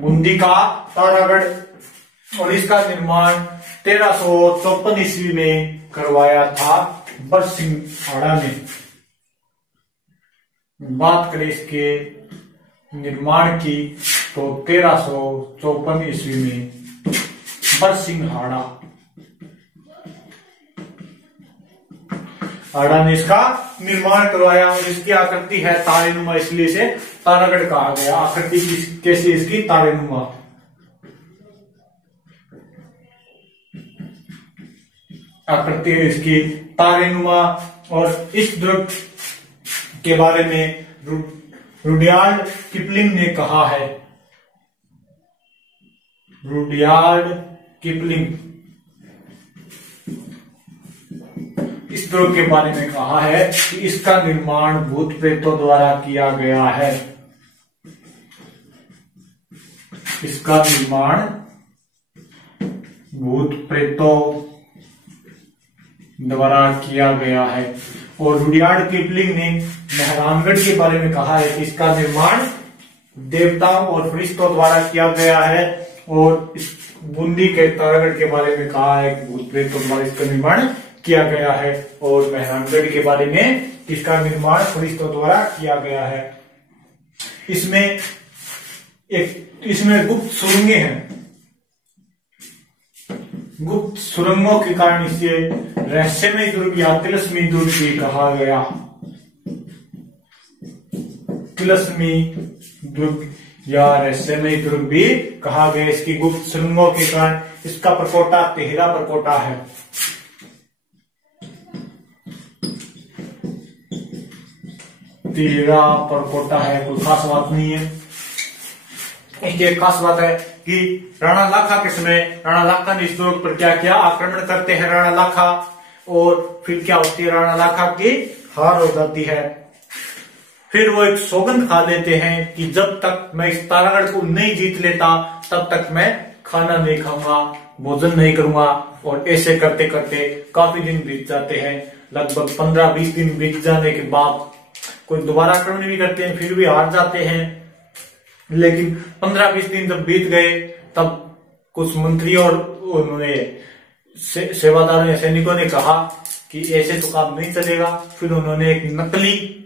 बूंदी का तारागढ़। और इसका निर्माण 1354 ईस्वी में करवाया था बरसिंघाड़ा ने। बात करें इसके निर्माण की तो 1354 ईस्वी में बरसिंघाड़ा ने इसका निर्माण करवाया। और इसकी आकृति है तारेनुमा, इसलिए इसे तारागढ़ कहा गया। आकृति कैसी इसकी, तारेनुमा। आकृति है इसकी तारेनुमा। और इस दुर्ग के बारे में रुडयार्ड किपलिंग ने कहा है, रुडयार्ड किपलिंग इस दुर्ग के बारे में कहा है कि इसका निर्माण भूत प्रेतों द्वारा किया गया है। इसका निर्माण भूत प्रेतों द्वारा किया गया है। और रुडयार्ड किपलिंग ने मेहरानगढ़ के बारे में कहा है कि इसका निर्माण देवताओं और फरिश्तों द्वारा किया गया है। और इस बूंदी के तारागढ़ के बारे में कहा है कि भूत प्रेतों द्वारा इसका निर्माण किया गया है। और मेहरानगढ़ के बारे में इसका निर्माण फरिश्तों द्वारा किया गया है। इसमें गुप्त सुरंगें हैं। गुप्त सुरंगों के कारण इसे रहस्यमय दुर्ग या तिलस्मी दुर्ग भी कहा गया। तिलस्मी दुर्ग या रहस्यमय दुर्ग भी कहा गया। इसकी गुप्त सुरंगों के कारण इसका परकोटा तिहरा परकोटा है। तिहरा परकोटा है, कोई खास बात नहीं है। इसकी एक खास बात है कि राणा लाखा के समय राणा लाखा ने इस दुर्ग पर क्या किया, आक्रमण करते हैं राणा लाखा। और फिर क्या होती है, राणा लाखा की हार हो जाती है। फिर वो एक सौगंध खा लेते हैं कि जब तक मैं इस तारागढ़ को नहीं जीत लेता तब तक मैं खाना नहीं खाऊंगा, भोजन नहीं करूंगा। और ऐसे करते करते काफी दिन बीत जाते हैं। लगभग 15-20 दिन बीत जाने के बाद कोई दोबारा आक्रमण भी करते हैं, फिर भी हार जाते हैं। लेकिन 15-20 दिन जब बीत गए तब कुछ मंत्री और उन्होंने सेवादारों या सैनिकों ने कहा कि ऐसे तो काम नहीं चलेगा। फिर उन्होंने एक नकली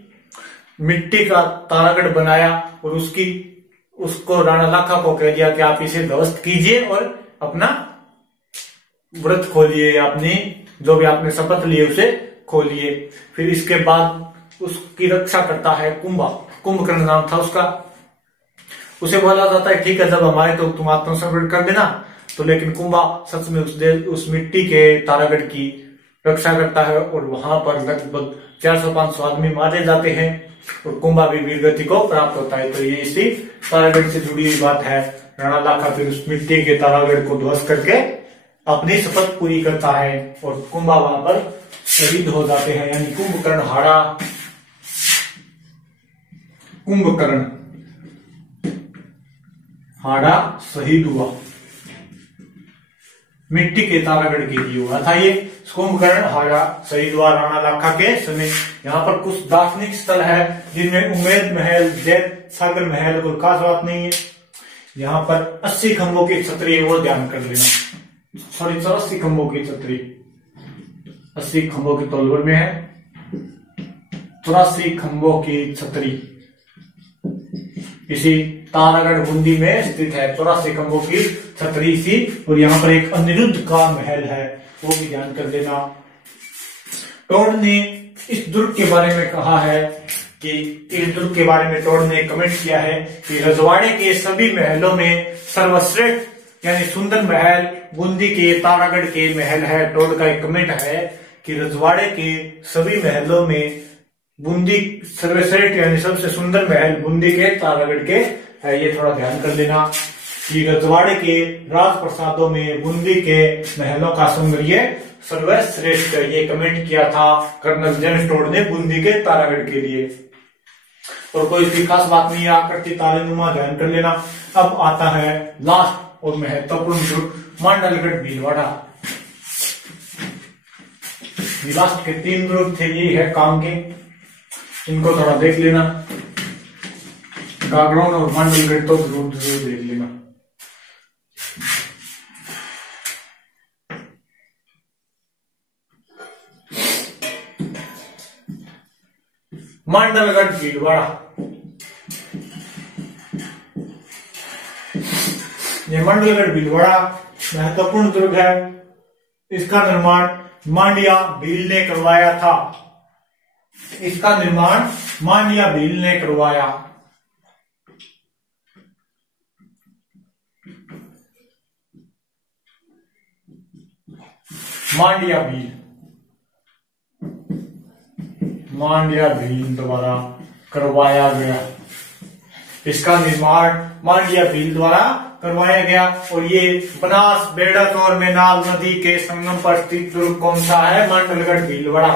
मिट्टी का तारागढ़ बनाया और उसको राणा लाखा को कह दिया कि आप इसे ध्वस्त कीजिए और अपना व्रत खोलिए, अपनी जो भी आपने शपथ लिए उसे खोलिए। फिर इसके बाद उसकी रक्षा करता है कुंभा, कुंभकर्ण नाम था उसका। उसे बोला जाता है ठीक है जब हमारे तो तुम आत्मसमर्पण कर देना, तो लेकिन कुंभा सच में उस मिट्टी के तारागढ़ की रक्षा करता है और वहां पर लगभग 400-500 आदमी मारे जाते हैं और कुंभा भी वीरगति को प्राप्त होता है। तो ये इसी तारागढ़ से जुड़ी हुई बात है। राणा लाखा फिर उस मिट्टी के तारागढ़ को ध्वस्त करके अपनी शपथ पूरी करता है और कुंभा वहां पर शहीद हो जाते हैं, यानी कुंभकर्ण हारा, कुंभकर्ण हारा शहीद हुआ, मिट्टी के तारागढ़ के लिए हुआ था ये। कुंभकर्ण हारा शहीद हुआ राणा लाखा के समय। यहाँ पर कुछ दार्शनिक स्थल है जिनमें उमेद महल, जैत सागर महल, कोई खास बात नहीं है। यहाँ पर 80 खंभों की छतरी, वो ध्यान कर लेना, सॉरी 84 खंभों की छतरी, 80 खंभों के तोलवर में है, 84 खंभों की छतरी इसी तारागढ़ बूंदी में स्थित है। 84 खंभों की छतरी सी। और यहाँ पर एक अनिरुद्ध का महल है, वो भी ध्यान कर देना। टोड ने इस दुर्ग के बारे में कहा है कि इस दुर्ग के बारे में टोड ने कमेंट किया है कि रजवाड़े के सभी महलों में सर्वश्रेष्ठ यानी सुंदर महल बूंदी के तारागढ़ के महल है। टोड का एक कमेंट है कि रजवाड़े के सभी महलों में बूंदी सर्वश्रेष्ठ यानी सबसे सुंदर महल बूंदी के तारागढ़ के है। ये थोड़ा ध्यान कर लेना कि रजवाड़े के राजप्रसादों में बूंदी के महलों का सौंदर्य सर्वश्रेष्ठ, ये कमेंट किया था कर्नल जेम्स टोड ने बूंदी के तारागढ़ के लिए। और कोई भी खास बात नहीं है, आकृति तारेनुमा, ध्यान कर लेना। अब आता है लास्ट और महत्वपूर्ण दुर्ग मांडलगढ़ भीलवाड़ा। लास्ट के 3 दुर्ग थे, ये है काम के, इनको थोड़ा देख लेना। गागड़ौन और मांडलगढ़ तो जरूर देख लेना। मांडलगढ़ भीलवाड़ा, ये मांडलगढ़ भीलवाड़ा महत्वपूर्ण दुर्ग है। इसका निर्माण मांडिया भील ने करवाया था। इसका निर्माण मांडिया भील ने करवाया। मांडिया भील द्वारा करवाया गया। इसका निर्माण मांडिया भील द्वारा करवाया गया। और ये बनास, बेड़क और मेनाल नदी के संगम पर स्थित दुर्ग कौन सा है? मांडलगढ़ भीलवाड़ा।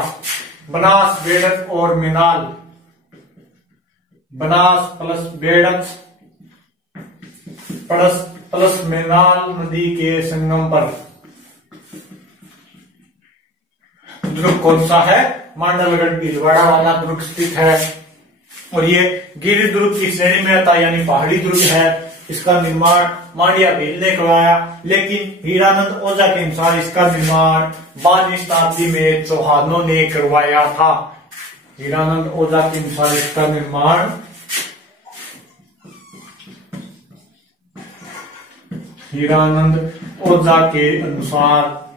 बनास, बेड़क और मेनाल, बनास प्लस बेड़क प्लस मेनाल नदी के संगम पर दुर्ग कौन सा है? मांडलगढ़ भीलवाड़ा वाला दुर्ग स्थित है। और ये गिरि दुर्ग की श्रेणी में आता है, यानी पहाड़ी दुर्ग है। इसका निर्माण मांडिया भील ने करवाया, लेकिन हीरानंद ओझा के अनुसार इसका निर्माण 12वीं शताब्दी में चौहानों ने करवाया था। हीरानंद ओझा के अनुसार इसका निर्माण हीरानंद ओझा के अनुसार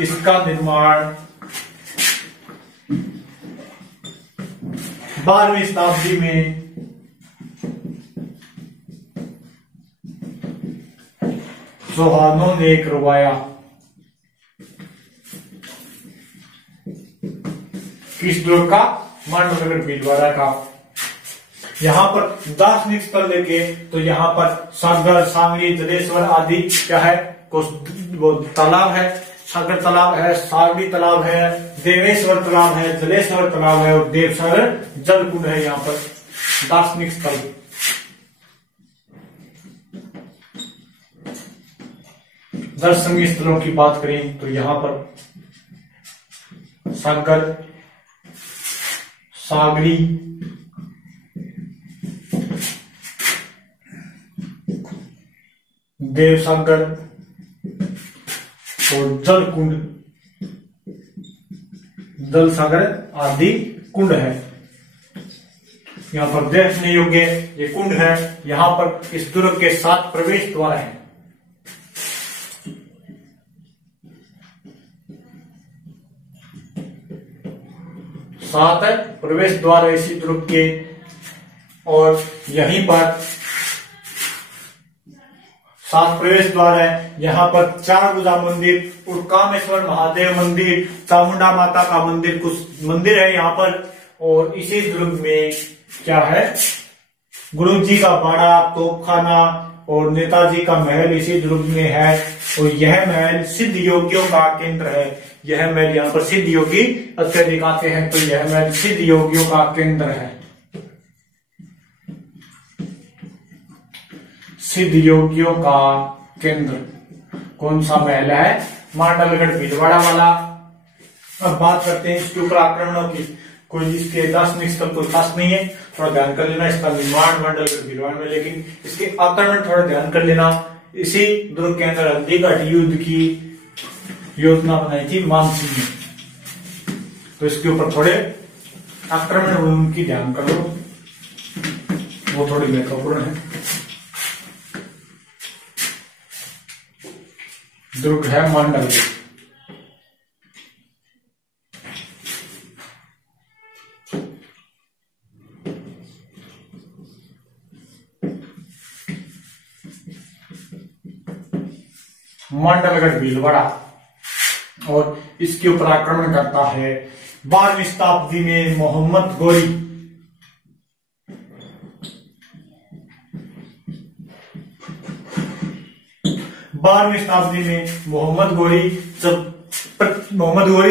इसका निर्माण 12वीं शताब्दी में चौहानों ने करवाया। किस दुर्ग का? मांडलगढ़ भीलवाड़ा का। यहाँ पर दार्शनिक स्थल लेके तो यहाँ पर सागर, सांगरी, जलेश्वर आदि क्या है? वो तालाब है। सागर तालाब है, सागरी तालाब है, देवेश्वर तालाब है, जलेश्वर तालाब है और देवसागर जलकुंड है। यहाँ पर दार्शनिक स्थल। दर्शनीय स्थलों की बात करें तो यहाँ पर सागर, सागरी, देवसागर और जलकुंड, जलसागर आदि कुंड है। यहाँ पर देखने योग्य ये कुंड है। यहाँ पर इस दुर्ग के 7 प्रवेश द्वार हैं। 7 प्रवेश द्वार है इसी दुर्ग के, और यहीं पर 7 प्रवेश द्वार है। यहाँ पर 4 भुजा मंदिर, कामेश्वर महादेव मंदिर, चामुंडा माता का मंदिर, कुछ मंदिर है यहाँ पर। और इसी दुर्ग में क्या है, गुरु जी का बाड़ा, तोपखाना और नेताजी का महल इसी दुर्ग में है। और यह महल सिद्ध योगियों का केंद्र है। यह महल, यहाँ पर सिद्ध योगी अत्यधिक आते हैं, तो यह महल सिद्ध योगियों का केंद्र है। सिद्ध योगियों का केंद्र कौन सा महल है, मांडलगढ़ भीलवाड़ा वाला। अब बात करते हैं इसके ऊपर आक्रमणों की। कोई इसके दार्शनिक स्थल कोई खास नहीं है, थोड़ा ध्यान कर लेना। इसका निर्माण मांडलगढ़ भीलवाड़ा में, लेकिन इसके आक्रमण थोड़ा ध्यान कर लेना। इसी दुर्ग के अंदर हल्दीघाटी युद्ध की योजना बनाई थी मानसिंह ने, तो इसके ऊपर थोड़े आक्रमण उनकी ध्यान करो, वो थोड़ी महत्वपूर्ण है। दुर्ग है मांडलगढ़। मांडलगढ़ भीलवाड़ा, और इसके ऊपर आक्रमण करता है 12वीं शताब्दी में मोहम्मद गोरी। बारहवीं शताब्दी में मोहम्मद गोरी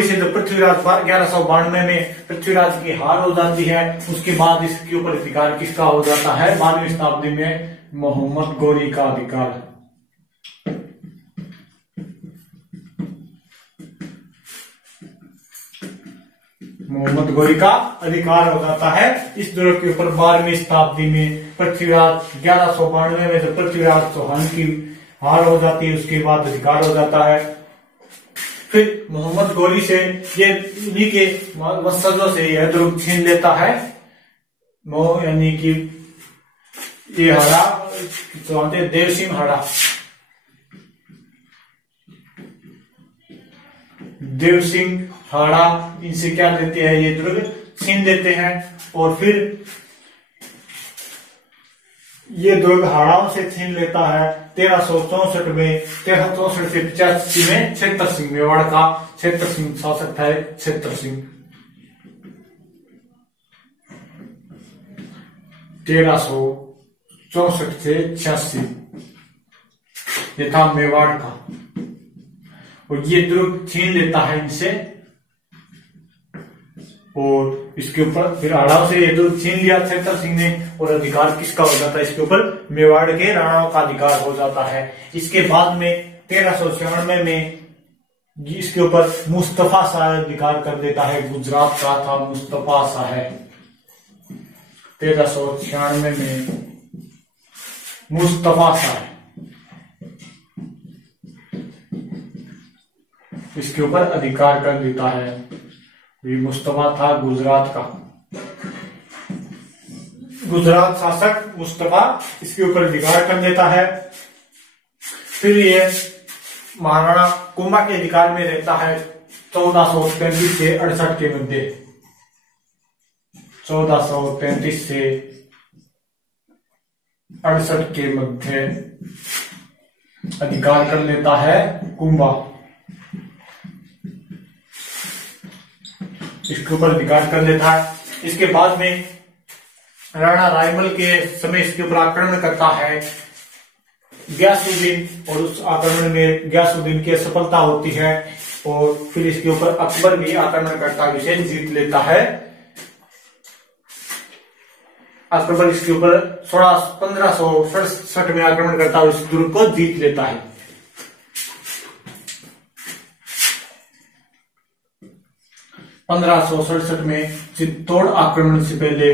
से जब पृथ्वीराज 1192 में पृथ्वीराज की हार हो जाती है, उसके बाद इसके ऊपर अधिकार किसका हो जाता है, 12वीं शताब्दी में मोहम्मद गोरी का अधिकार। मोहम्मद गोरी का अधिकार हो जाता है इस दुर्ग के ऊपर 12वीं शताब्दी में। पृथ्वीराज 1192 में जब पृथ्वीराज चौहान की हार हो जाती है, उसके बाद अधिकार हो जाता है। फिर मोहम्मद गोरी से ये उन्हीं के वंशजों से यह दुर्ग छीन लेता है, यानी कि ये हारा देव सिंह हारा, देव सिंह हाड़ा इनसे क्या लेते हैं, ये दुर्ग छीन लेते हैं। और फिर ये दुर्ग हाड़ाओं से छीन लेता है 1364 में। 1364 से 85 में क्षेत्र सिंह, मेवाड़ का क्षेत्र सिंह शासक था, क्षेत्र सिंह। 1364 से 86 ये था मेवाड़ का, और ये दुर्ग छीन लेता है इनसे। और इसके ऊपर फिर हाड़ाओं से ये दुर्ग छीन लिया क्षेत्र सिंह ने, और अधिकार किसका हो जाता है, इसके ऊपर मेवाड़ के राणाओं का अधिकार हो जाता है। इसके बाद में 1396 में इसके ऊपर मुस्तफा शाह अधिकार कर देता है, गुजरात का था मुस्तफा शाह। 1396 में मुस्तफा शाह इसके ऊपर अधिकार कर देता है। ये मुस्तफा था गुजरात का, गुजरात शासक मुस्तफा इसके ऊपर अधिकार कर देता है। फिर ये महाराणा कुंभा के अधिकार में रहता है 1433 से 68 के मध्य। 1433 से 68 के मध्य अधिकार कर लेता है कुंभा, इसके ऊपर अधिकार कर लेता है। इसके बाद में राणा रायमल के समय इसके ऊपर आक्रमण करता है ग्यासुद्दीन, और उस आक्रमण में ग्यासुद्दीन की सफलता होती है। और फिर इसके ऊपर अकबर भी आक्रमण करता है, इसे जीत लेता है। अकबर इसके ऊपर 1567 में आक्रमण करता है और इस दुर्ग को जीत लेता है। (1567) में चित्तौड़ आक्रमण से पहले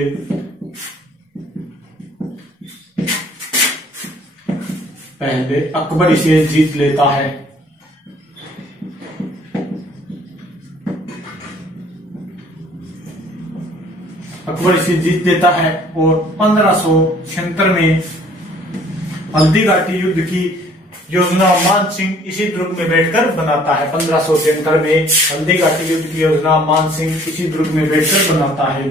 अकबर इसे जीत लेता है। अकबर इसे जीत लेता है और 1576 में हल्दीघाटी युद्ध की योजना मान सिंह इसी दुर्ग में बैठकर बनाता है। 1573 में हल्दी घाटी युद्ध की योजना मान सिंह इसी दुर्ग में बैठकर बनाता है।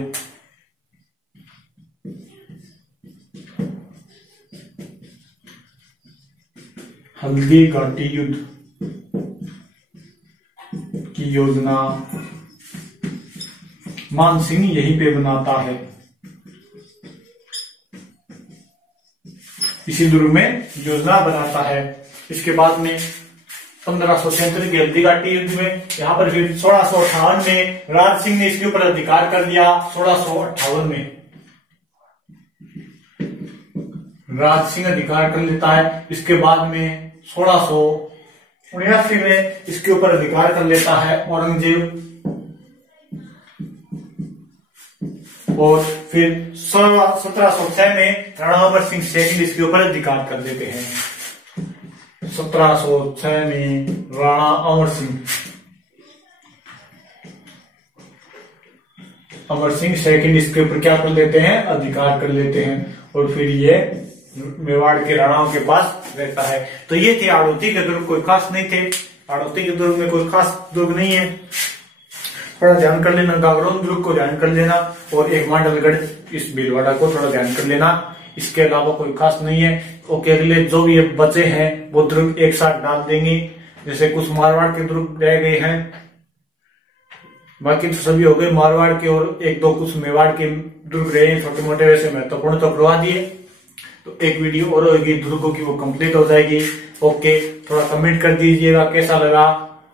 हल्दी घाटी युद्ध की योजना मान सिंह यहीं पे बनाता है, इसी दुर्ग में योजना बनाता है। इसके बाद में 1573 की हल्दी घाटी युद्ध में यहां पर फिर 1658 में राज सिंह ने इसके ऊपर अधिकार कर लिया। 1658 में राज सिंह अधिकार कर लेता है। इसके बाद में 1679 में इसके ऊपर अधिकार कर लेता है औरंगजेब, और फिर 1706 में राणा अमर सिंह सेकंड इसके ऊपर अधिकार कर लेते हैं। 1706 में राणा अमर सिंह सेकंड इसके ऊपर क्या कर लेते हैं, अधिकार कर लेते हैं, और फिर ये मेवाड़ के राणाओं के पास रहता है। तो ये थे हाड़ौती के दुर्ग, कोई खास नहीं थे। हाड़ौती के दुर्ग में कोई खास दुर्ग नहीं है, थोड़ा ध्यान कर लेना। गागरोन दुर्ग को ध्यान कर लेना, और एक मांडलगढ़ इस भीलवाड़ा को थोड़ा ध्यान कर लेना। इसके अलावा कोई खास नहीं है। ओके, अगले जो भी बचे हैं वो दुर्ग एक साथ डाल देंगे। जैसे कुछ मारवाड़ के दुर्ग रह गए हैं, बाकी तो सभी हो गए मारवाड़ के, और एक दो कुछ मेवाड़ के दुर्ग रहे हैं छोटे मोटे, वैसे महत्वपूर्ण तो करवा दिए। तो एक वीडियो और होगी दुर्गों की, वो कंप्लीट हो जाएगी। ओके, थोड़ा कमेंट कर दीजिएगा कैसा लगा,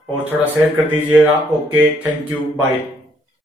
और थोड़ा शेयर कर दीजिएगा। Okay, thank you, bye.